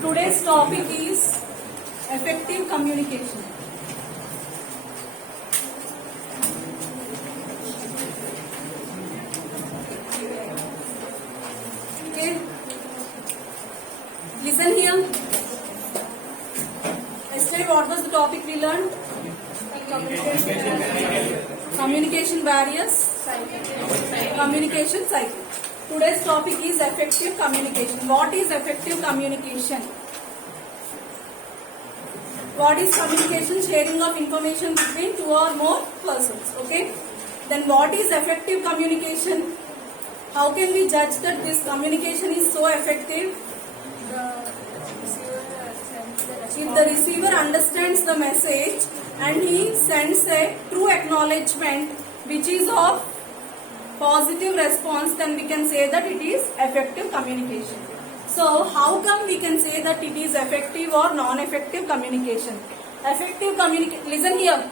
Today's topic is effective communication. Okay, listen here. Yesterday, what was the topic we learned? Communication barriers, communication cycle. Today's topic is effective communication. What is effective communication? What is communication? Sharing of information between two or more persons. Okay. Then what is effective communication? How can we judge that this communication is so effective? If the receiver understands the message and he sends a true acknowledgement which is of positive response, then we can say that it is effective communication. So how come we can say that it is effective or non-effective communication? Effective communication, listen here.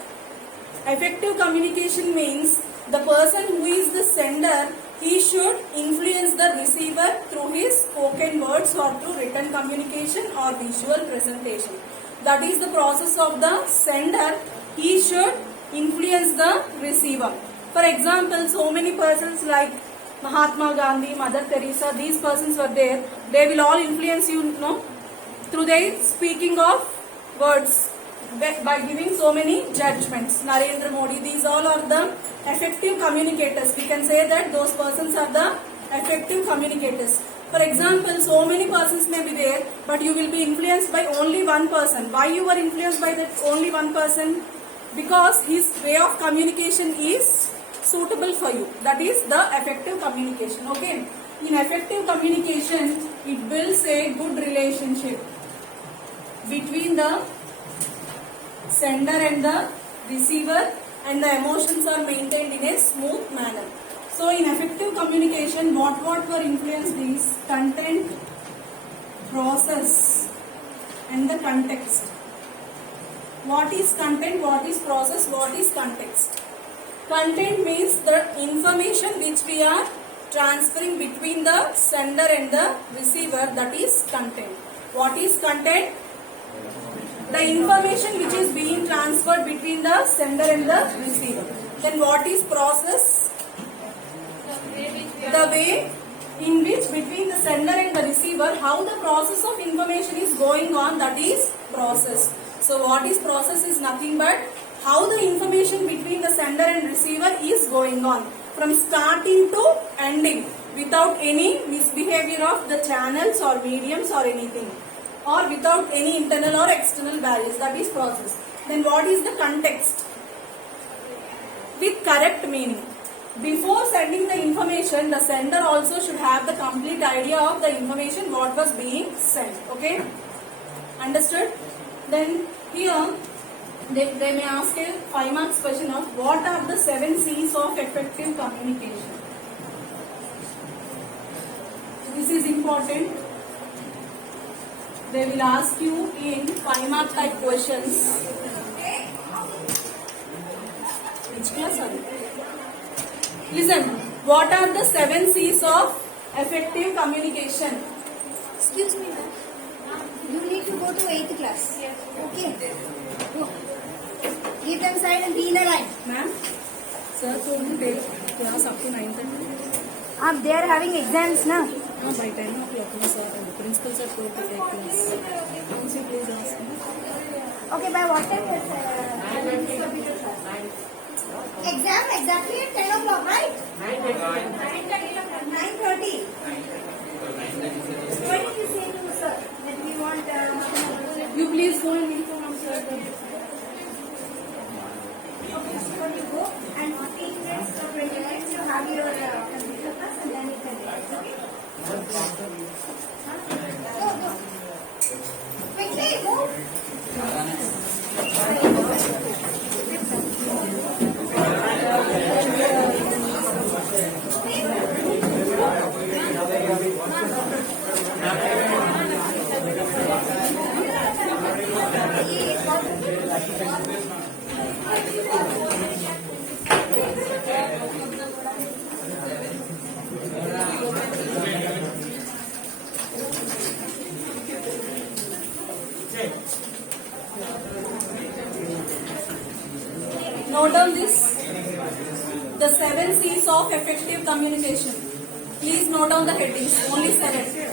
Effective communication means the person who is the sender, he should influence the receiver through his spoken words or through written communication or visual presentation. That is the process of the sender. He should influence the receiver. For example, so many persons like Mahatma Gandhi, Mother Teresa, these persons were there. They will all influence you, through their speaking of words by giving so many judgments. Narendra Modi, these all are the effective communicators. We can say that those persons are the effective communicators. For example, so many persons may be there, but you will be influenced by only one person. Why you were influenced by that only one person? Because his way of communication is suitable for you. That is the effective communication. Okay. In effective communication, it builds a good relationship between the sender and the receiver, and the emotions are maintained in a smooth manner. So in effective communication, what were influenced is content, process and the context. What is content, what is process, what is context? Content means the information which we are transferring between the sender and the receiver, that is content. What is content? The information which is being transferred between the sender and the receiver. Then what is process? The way in which between the sender and the receiver, how the process of information is going on, that is process. So what is process is nothing but how the information between the sender and receiver is going on from starting to ending without any misbehavior of the channels or mediums or anything, or without any internal or external barriers. That is process. Then what is the context? With correct meaning. Before sending the information, the sender also should have the complete idea of the information what was being sent. Okay? Understood? Then here they may ask a 5 marks question of what are the 7 C's of effective communication. This is important. They will ask you in 5 mark type questions. Which class are you? Listen, what are the 7 C's of effective communication? Excuse me, ma'am. You need to go to 8th class. Yes. Okay. Go. Keep them side and be in a line. Ma'am, sir told me take class up to 9:30. They are having exams now. By 10 o'clock, sir. And the principal sir told to take class. Could you please ask me? Okay, by what time exam exactly at 10 o'clock, right? 9:30. What did you say to sir that we want? You please go and inform sir. Okay, so you go and 15 minutes or 20 minutes you have your computer class and then you can take. Okay? Go. Quickly, move. Note down this. The 7 C's of effective communication. Please note down the headings. Only 7.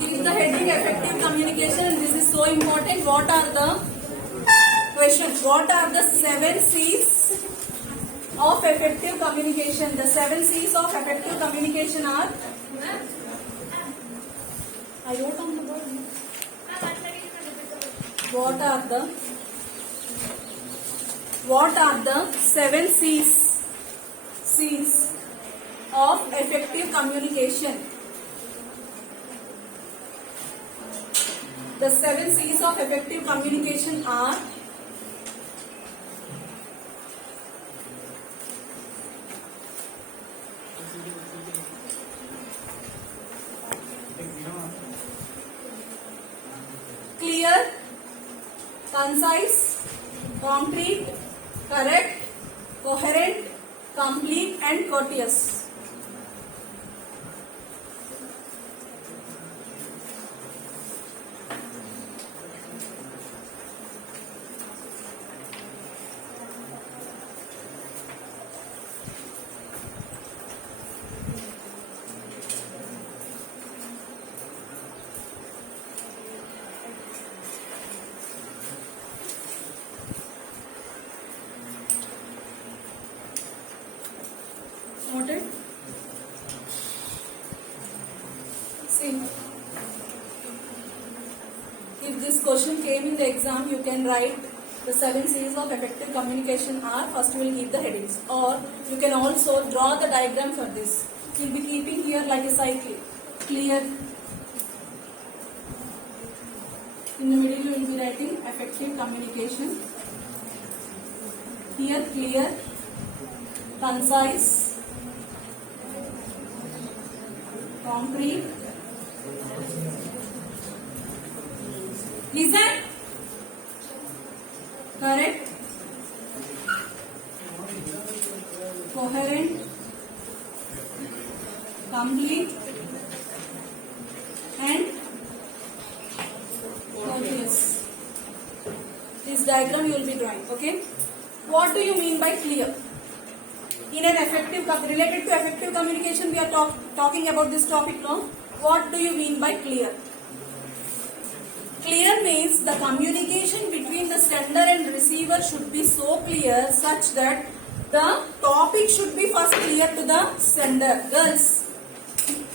Give the heading effective communication, and this is so important. What are the questions? What are the 7 C's of effective communication? The 7 C's of effective communication are. I wrote on the board. What are the 7 C's of effective communication? The 7 C's of effective communication are. Clear, concise, concrete, correct, coherent, complete, and courteous. Noted? See, if this question came in the exam, you can write the 7 C's of effective communication are. First you will give the headings, or you can also draw the diagram for this. You will be keeping here like a cycle. Clear. In the middle you will be writing effective communication. Here clear, concise, concrete. Listen. Correct. Coherent. Complete. And courteous. This diagram you will be drawing. Okay. What do you mean by clear? In an effective, related to effective communication, we are talking about this topic now. What do you mean by clear? Clear means the communication between the sender and receiver should be so clear such that the topic should be first clear to the sender. Girls,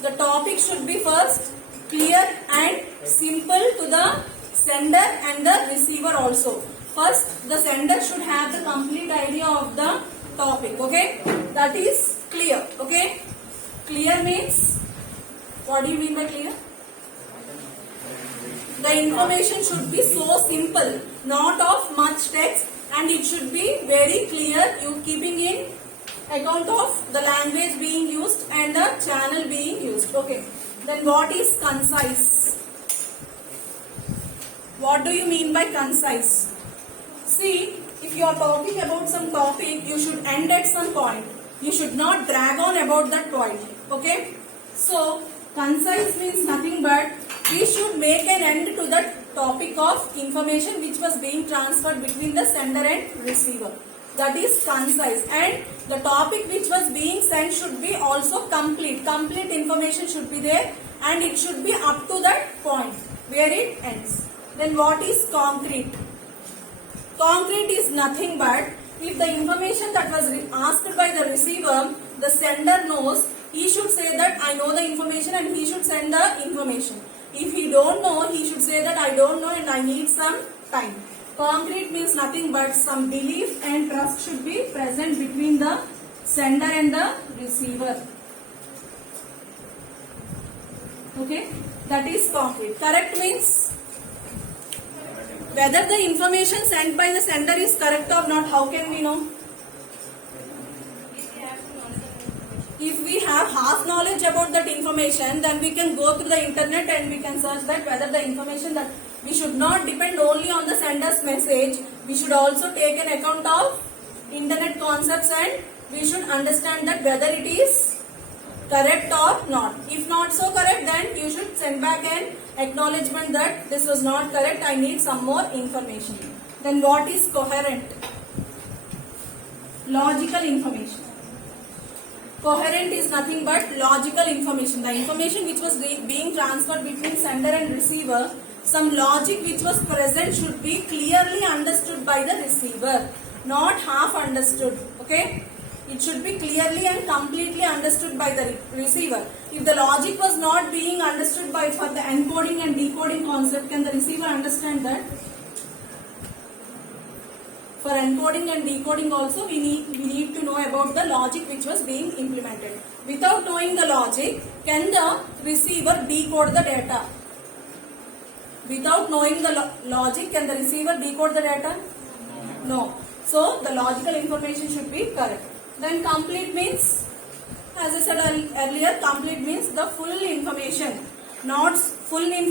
the topic should be first clear and simple to the sender and the receiver also. First, the sender should have the complete idea of the topic, okay? That is clear, okay? Clear means, what do you mean by clear? The information should be so simple, not of much text, and it should be very clear, you keeping in account of the language being used and the channel being used, okay? Then what is concise? What do you mean by concise? See, if you are talking about some topic, you should end at some point. You should not drag on about that point. Okay? So, concise means nothing but we should make an end to that topic of information which was being transferred between the sender and receiver. That is concise. And the topic which was being sent should be also complete. Complete information should be there and it should be up to that point where it ends. Then what is concrete? Concrete is nothing but if the information that was asked by the receiver, the sender knows, he should say that I know the information and he should send the information. If he don't know, he should say that I don't know and I need some time. Concrete means nothing but some belief and trust should be present between the sender and the receiver. Okay, that is concrete. Correct means whether the information sent by the sender is correct or not, how can we know? If we have half knowledge about that information, then we can go through the internet and we can search that whether the information that we should not depend only on the sender's message. We should also take an account of internet concepts and we should understand that whether it is correct or not. If not so correct, then you should send back an acknowledgement that this was not correct, I need some more information. Then what is coherent? Logical information. Coherent is nothing but logical information. The information which was being transferred between sender and receiver, some logic which was present should be clearly understood by the receiver, not half understood. Okay? It should be clearly and completely understood by the receiver. If the logic was not being understood by for the encoding and decoding concept, can the receiver understand that? For encoding and decoding also we need to know about the logic which was being implemented. Without knowing the logic, can the receiver decode the data? Without knowing the logic, can the receiver decode the data? No. So the logical information should be correct. Then complete means, as I said earlier, complete means the full information, not full information.